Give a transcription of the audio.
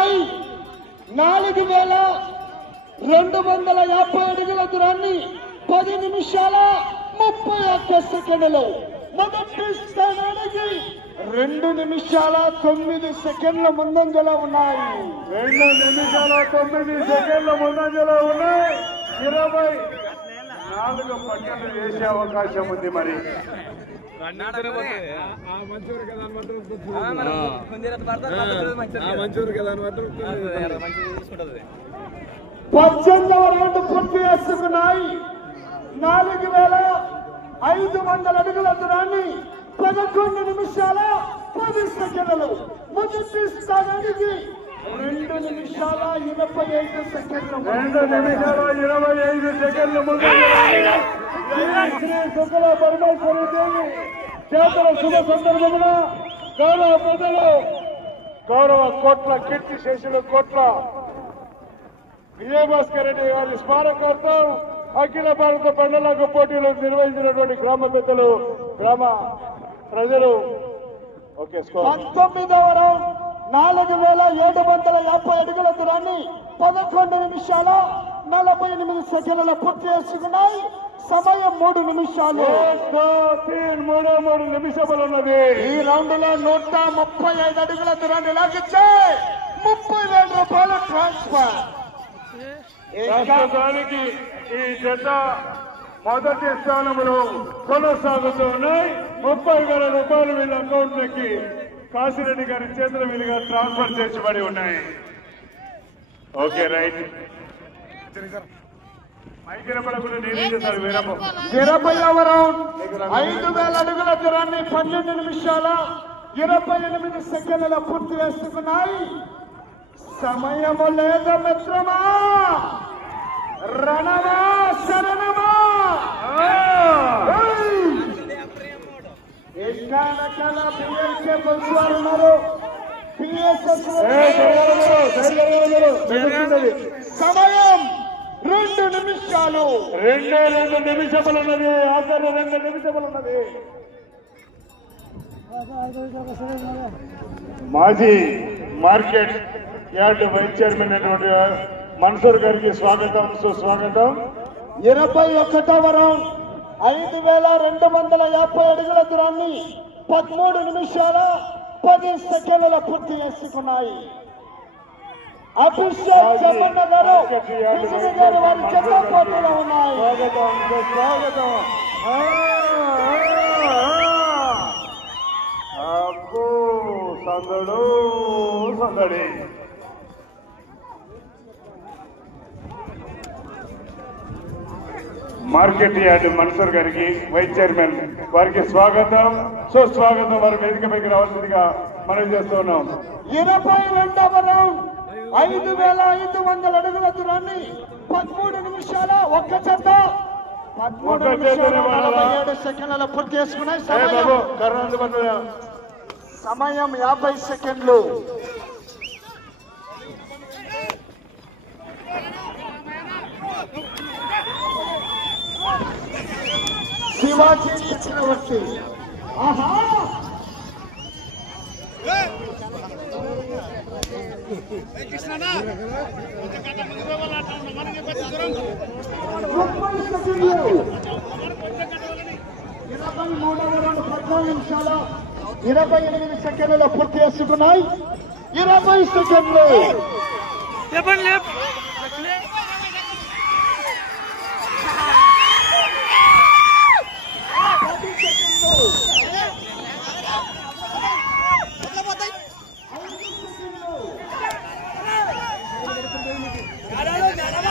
ఉన్నాయి. 4250 అడుగుల దూరాన్ని 10 నిమిషాల 31 సెకండ్లు. మొదటి స్థానానికి 2 నిమిషాల 9 సెకండ్ల ముందంజలో ఉన్నాయి. 2 నిమిషాల 9 సెకండ్ల ముందంజలో ఉన్నాయి. 24 పట్టలు వేసే అవకాశం ఉంది. మరి 18వ రౌండ్ పూర్తి చేసుకున్నాయి. 4500 అడుగుల దూరాన్ని 11 నిమిషాల 10 సెకండ్లు. మొదటి స్థానానికి 2 నిమిషాల 25 సెకండ్లు. 2 నిమిషాల 25 సెకండ్ల ముందు శ్రీ శుక్ల పరమేశ్వరి దేవి చేతుల శుభ సందర్భమున గౌరవ ప్రజలు, గౌరవ కోట్ల కీర్తి శేషులు కోట్ల విజయభాస్కర్ రెడ్డి వారి స్మారకార్థం అఖిల భారత పండుగ పోటీలు నిర్వహించినటువంటి గ్రామ పెద్దలు, గ్రామ ప్రజలు. 19వ రౌండ్ 4750 అడుగుల దూరాన్ని 11 నిమిషాల 48 సెకండ్ల పూర్తి చేసుకున్నాయి. సమయం 3 నిమిషాలు. 3 నిమిషాలు ఉన్నది. ఈ రౌండ్ లో 135 అడుగుల దూరాన్ని లాగించే 30,000 రూపాయల ట్రాన్స్ఫర్. ప్రస్తుతానికి ఈ జత మొదటి స్థానంలో కొనసాగుతూ ఉన్నాయి. 30,000 రూపాయలు వీళ్ళ అకౌంట్ లోకి కాశీరెడ్డి గారి చేతుల మీదుగా ట్రాన్స్ఫర్ చేర్చబడి ఉన్నాయి. Okay right. 20వ రౌండ్ 5000 అడుగుల దూరాన్ని 12 నిమిషాల 28 సెకండ్ల పూర్తి చేసుకున్నాయి. సమయము లేదు మిత్రమా, రణమా శరణమా. ఎక్కడెక్కడ పిఎస్ఏ బస్సులు ఉన్నారు. సమయం 2 నిమిషాలు. 2 నిమిషములు ఉన్నది. ఆఖరి 2 నిమిషములు ఉన్నది. మాజీ మార్కెట్ యార్డ్ వైస్ చైర్మన్ అయినటువంటి మన్సూర్ గారికి స్వాగతం, సుస్వాగతం. 21వ రౌండ్ 5250 అడుగుల దూరాన్ని 13 నిమిషాల 10 సెకండ్ల పూర్తి చేసుకున్నాయి. అభిషేక్ చెమ్మన్న గారు వారి చెత్త పోటీలో ఉన్నాయి. స్వాగతం, సుస్వాగతం. అబ్బో సందడు సందడి. మార్కెట్ యార్డ్ మన్సూర్ గారికి వైస్ చైర్మన్ వారికి స్వాగతం, సుస్వాగతం. వారి వేదికపైకి రావాల్సిందిగా మనం చేస్తూ ఉన్నాం. 22వ రౌండ్ 5500 అడుగుల దూరాన్ని 13 నిమిషాల 1 జత 13 నిమిషాల 47 సెకండ్ల పూర్తి చేసుకున్నాయి. సమయం 50 సెకండ్లు. శివాజీ చక్రవర్తి. ఆహా, 30 సెకండ్లు. 23వ రౌండ్ 14 నిమిషాల 28 సెకండ్ల పూర్తి చేసుకున్నాయి. 20 సెకండ్లు.